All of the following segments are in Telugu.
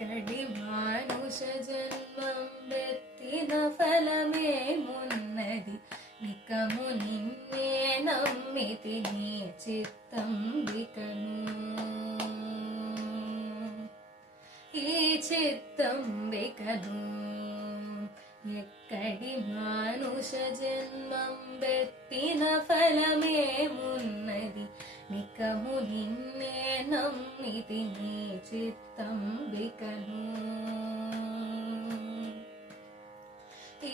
ఎక్కడి మానుష జన్మం వెత్తిన ఫలమేమున్నది నికము నిన్నే నమ్మితి నీ చిత్తంబికను ఈ చిత్తంబికను ఎక్కడి మానుష జన్మం వెత్తిన ఫలమేమున్నది నికము నిన్నే నమ్మితి నీ చిత్తంబికను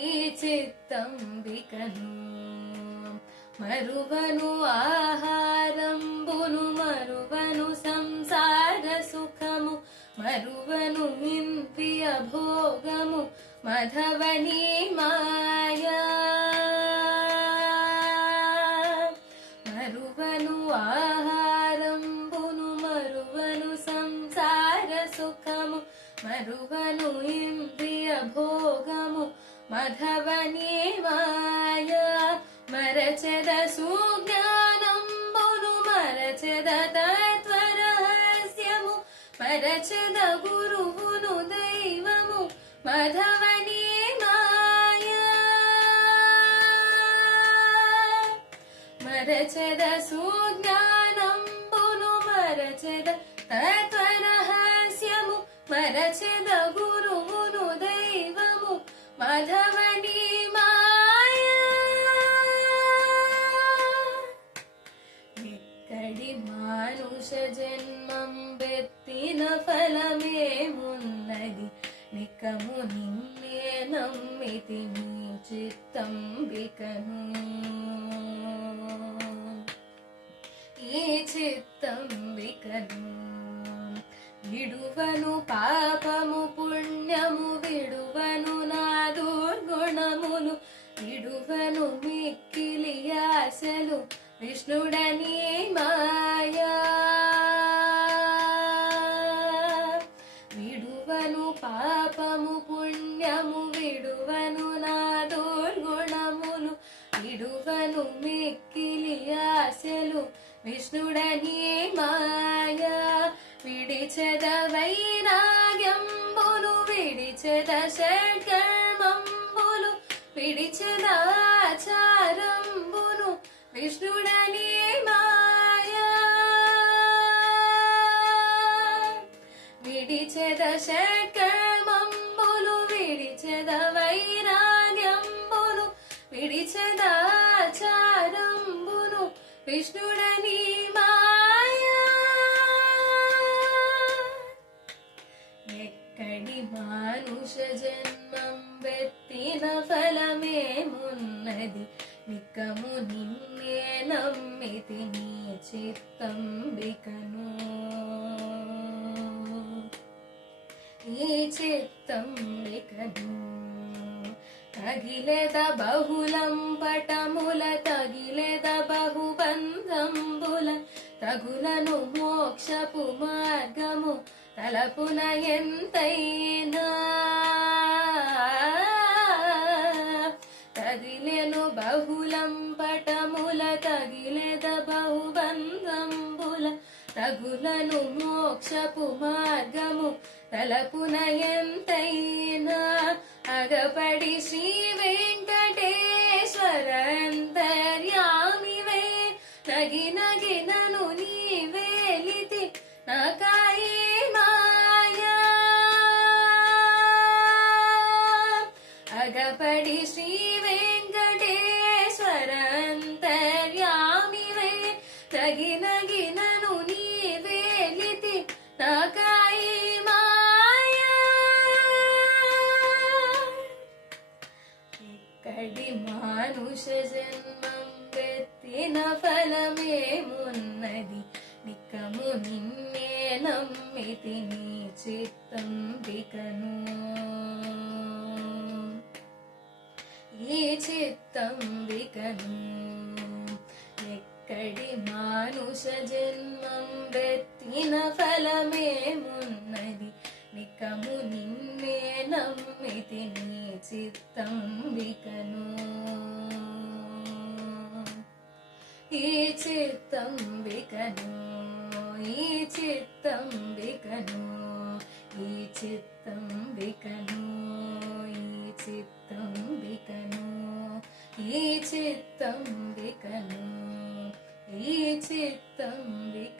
ఈ చిత్తంబికను మరువను ఆహారంబును మరువను సంసార సుఖము మరువను ఇంద్రియ భోగము మధవని మాయా మరువను ఆహారంబును మరువను సంసార సుఖము మరువను ఇంద్రియ భోగము మధవని మాయా మరచెద సుజ్ఞానంబును మరచెద తత్వరహస్యము మరచెద గురువును దైవము మధవని మాయా మరచెద సుజ్ఞానంబును మరచెద తత్వరహస్యము మరచెద గురువును దైవము మధవని మాయా ఎక్కడి మానుష జన్మం వెత్తిన ఫలమేమున్నది నికము నిన్నే నమ్మితి నీ చిత్తంబికను ఈ చిత్తంబికను విడువను పాపము పుణ్యము విడువను నా దుర్గుణములు విడువను మిక్కిలి ఆశలు విష్ణుడని మాయా విడువను పాపము పుణ్యము విడువను నా దుర్గుణములు విడువను మిక్కిలి ఆశలు విష్ణుడని మాయా విడిచెద వైరాగ్యంబులు విడిచెద షడ్కర్మంబులు విడిచెద ఆచారంబును విష్ణుడని మాయా విడిచెద షడ్కర్మంబులు విడిచెద వైరాగ్యంబులు విడిచెద ఆచారంబును విష్ణుడని మాయా ఎక్కడి మానుష జన్మం వెత్తిన ఫలమేమున్నది నికము నిన్నే నమ్మితి నీ చిత్తంబికను ఈ చిత్తంబికను తగిలెద బహుళం పటముల తగిలెద బహుబంధంబుల తగులను మోక్షపు మార్గము తలపున ఎంతైనా తగిలెను బహుళం పటముల తగిలెద బహుబంధంబుల తగులను మోక్షపు మార్గము తలపున ఎంతైనా అగపడి శ్రీ వెంకటేశ్వర అంతర్యామివే నగినగినను నీవేలితి నాకాయి మాయా అగపడి శ్రీ వెంకటేశ్వర అంతర్యామివే నగినగినను నీవేలితి నాకాయి ఎక్కడి మానుష జన్మం వెత్తిన ఫలమేమున్నది నికము నిన్నే నమ్మితి నీ చిత్తంబికను ఈ చిత్తంబికను ఎక్కడి మానుష జన్మం వెత్తిన ఫలమేమున్నది నికము నిన్నే నమ్మితి నీ చిత్తంబికను ఈ చిత్తంబికను ఈ చిత్తంబికను ఈ చిత్తంబికను ఈ చిత్తంబికను ఈ చిత్తంబికను ఈ చిత్తంబికను